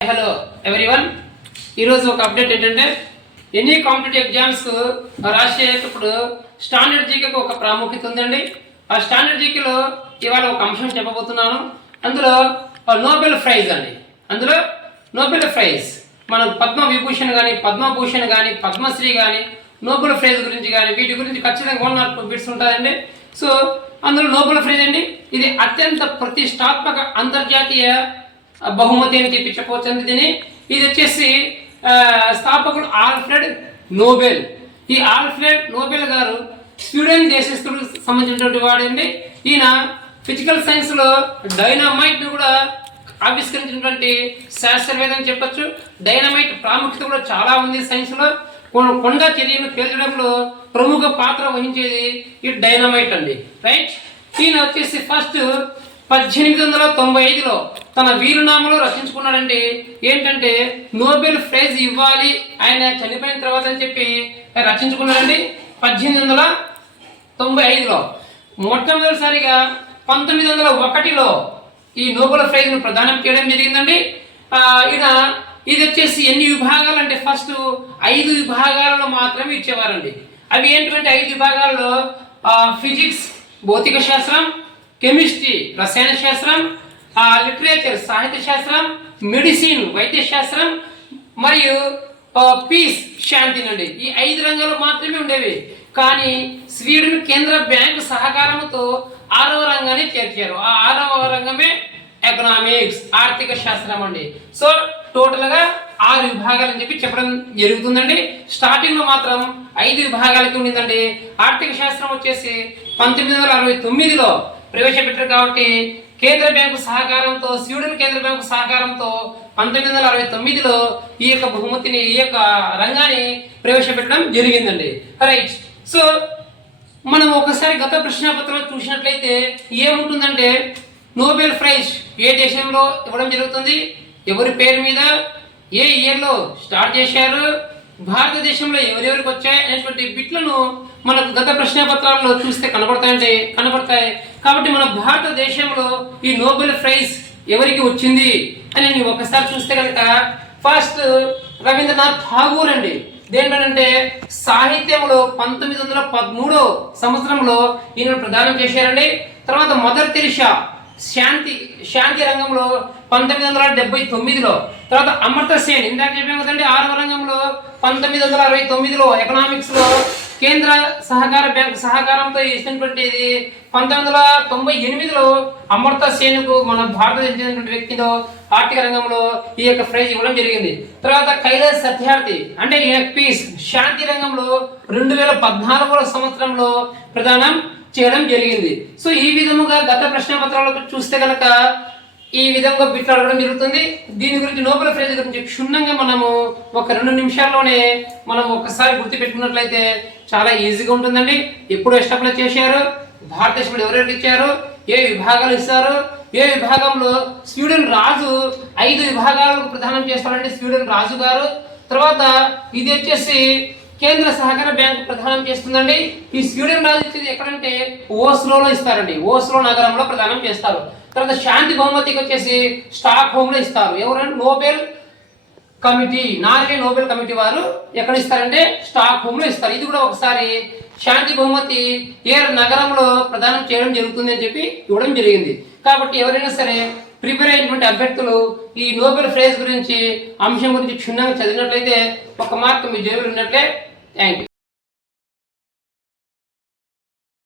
Hello everyone, ఈరోజు ఒక update ఏంటంటే ఎనీ కాంపిటేటివ్ ఎగ్జామ్స్ రాసేటప్పుడు స్టాండర్డ్ జీకేకి ఒక ప్రాముఖ్యత ఉందండి. ఆ స్టాండర్డ్ జీకేలో ఇవాళ ఒక అంశం చెప్పబోతున్నాను. అందులో నోబెల్ ప్రైజ్ అండి. అందులో నోబెల్ ప్రైజ్ మనకు పద్మవిభూషణ్ కానీ, పద్మభూషణ్ కానీ, పద్మశ్రీ కానీ, నోబెల్ ప్రైజ్ గురించి కానీ వీటి గురించి ఖచ్చితంగా 1 బిట్స్ ఉంటాయండి. సో అందులో నోబెల్ ప్రైజ్ అండి, ఇది అత్యంత ప్రతిష్టాత్మక అంతర్జాతీయ బహుమతి అని చెప్పి చెప్పవచ్చు. దీన్ని ఇది వచ్చేసి స్థాపకుడు ఆల్ఫ్రెడ్ నోబెల్. ఈ ఆల్ఫ్రెడ్ నోబెల్ గారు స్వీడన్ దేశస్తుడికి సంబంధించినటువంటి వాడండి. ఈయన ఫిజికల్ సైన్స్ లో డైనమైట్ ను కూడా ఆవిష్కరించినటువంటి శాస్త్రవేత్త అని చెప్పొచ్చు. డైనమైట్ ప్రాముఖ్యత కూడా చాలా ఉంది సైన్స్ లో. కొండ చర్యను పేల్చడంలో ప్రముఖ పాత్ర వహించేది ఈ డైనమైట్ అండి, రైట్. ఈయన వచ్చేసి ఫస్ట్ 1895లో తన వీరునామాలో రచించుకున్నాడండి. ఏంటంటే నోబెల్ ప్రైజ్ ఇవ్వాలి ఆయన చనిపోయిన తర్వాత అని చెప్పి రచించుకున్నాడండి 1895లో. మొట్టమొదటిసారిగా 1901లో ఈ నోబెల్ ప్రైజ్ ను ప్రదానం చేయడం జరిగిందండి. ఇది వచ్చేసి ఎన్ని విభాగాలు అంటే ఫస్ట్ 5 విభాగాలలో మాత్రమే ఇచ్చేవారండి. అవి ఏంటంటే 5 విభాగాల్లో ఫిజిక్స్ భౌతిక శాస్త్రం, కెమిస్ట్రీ రసాయన శాస్త్రం, లిటరేచర్ సాహిత్య శాస్త్రం, మెడిసిన్ వైద్య శాస్త్రం మరియు పీస్ శాంతి అండి. ఈ 5 రంగాలు మాత్రమే ఉండేవి. కానీ స్వీడన్ కేంద్ర బ్యాంకు సహకారంతో 6వ రంగాన్ని చేర్చారు. ఆ 6వ రంగమే ఎకనామిక్స్ ఆర్థిక శాస్త్రం అండి. సో టోటల్ గా 6 విభాగాలు అని చెప్పి చెప్పడం జరుగుతుందండి. స్టార్టింగ్ లో మాత్రం 5 విభాగాలకి ఉండిందండి. ఆర్థిక శాస్త్రం వచ్చేసి 1969లో ప్రవేశపెట్టారు. కాబట్టి కేంద్ర బ్యాంకు సహకారంతో స్వీడన్ కేంద్ర బ్యాంకు సహకారంతో 1969లో ఈ యొక్క బహుమతిని ఈ యొక్క రంగాన్ని ప్రవేశపెట్టడం జరిగిందండి, రైట్. సో మనం ఒకసారి గత ప్రశ్నాపత్రాలు చూసినట్లయితే ఏముంటుందంటే నోబెల్ ప్రైజ్ ఏ దేశంలో ఇవ్వడం జరుగుతుంది, ఎవరి పేరు మీద, ఏ ఇయర్లో స్టార్ట్ చేశారు, భారతదేశంలో ఎవరెవరికి వచ్చాయి అనేటువంటి బిట్లను మనకు గత ప్రశ్నపత్రాల్లో చూస్తే కనబడతాయి. కాబట్టి మన భారతదేశంలో ఈ నోబెల్ ప్రైజ్ ఎవరికి వచ్చింది అని ఒకసారి చూస్తే కనుక ఫస్ట్ రవీంద్రనాథ్ ఠాగూర్ అండి. దేంటంటే సాహిత్యంలో 1913 సంవత్సరంలో ఈయన ప్రదానం చేశారండి. తర్వాత మదర్ తెరిసా శాంతి రంగంలో 1979లో. తర్వాత అమర్త్య సేన్ ఇందాక చెప్పాం కదండి 6వ రంగంలో 1969లో ఎకనామిక్స్ లో కేంద్ర సహకార బ్యాంకు సహకారంతో ఇచ్చినటువంటిది 1998లో అమర్త్య సేన్కు మన భారతదేశం చెందినటువంటి వ్యక్తిలో ఆర్థిక రంగంలో ఈ యొక్క ప్రైజ్ ఇవ్వడం జరిగింది. తర్వాత కైలాస్ సత్యార్థి అంటే పీస్ శాంతి రంగంలో 2014 సంవత్సరంలో ప్రదానం చేయడం జరిగింది. సో ఈ విధముగా గత ప్రశ్నపత్రాలకు చూస్తే కనుక ఈ విధంగా బిట్లు అడగడం జరుగుతుంది. దీని గురించి నోబెల్ ప్రైజ్ గురించి క్షుణ్ణంగా మనము ఒక 2 నిమిషాల్లోనే మనం ఒకసారి గుర్తు పెట్టుకున్నట్లయితే చాలా ఈజీగా ఉంటుందండి. ఎప్పుడు ఎస్టాబ్లిష్ చేశారు, భారతదేశంలో ఎవరెవరికి ఇచ్చారు, ఏ విభాగాలు ఇస్తారు, ఏ విభాగంలో స్వీడన్ రాజు 5 విభాగాలకు ప్రదానం చేస్తారండి స్వీడన్ రాజు గారు. తర్వాత ఇది వచ్చేసి కేంద్ర సహకార బ్యాంకు ప్రదానం చేస్తుందండి. ఈ స్వీడన్ రాజు ఇచ్చేది ఎక్కడంటే ఓస్లోలో ఇస్తారండి, ఓస్లో నగరంలో ప్రదానం చేస్తారు. తర్వాత శాంతి బహుమతికి వచ్చేసి స్టాక్ హోమ్ లో ఇస్తారు. ఎవరంటే Nobel committee, Norway Nobel committee వారు ఎక్కడ ఇస్తారంటే స్టాక్ హోమ్ లో ఇస్తారు. ఇది కూడా ఒకసారి శాంతి బహుమతి ఏ నగరంలో ప్రదానం చేయడం జరుగుతుంది అని చెప్పి ఇవ్వడం జరిగింది. కాబట్టి ఎవరైనా సరే ప్రిపేర్ అయినటువంటి అభ్యర్థులు ఈ నోబెల్ ప్రైజ్ గురించి అంశం గురించి క్షుణ్ణంగా చదివినట్లయితే 1 మార్క్ మీ జేబులో ఉన్నట్లే. Thank you.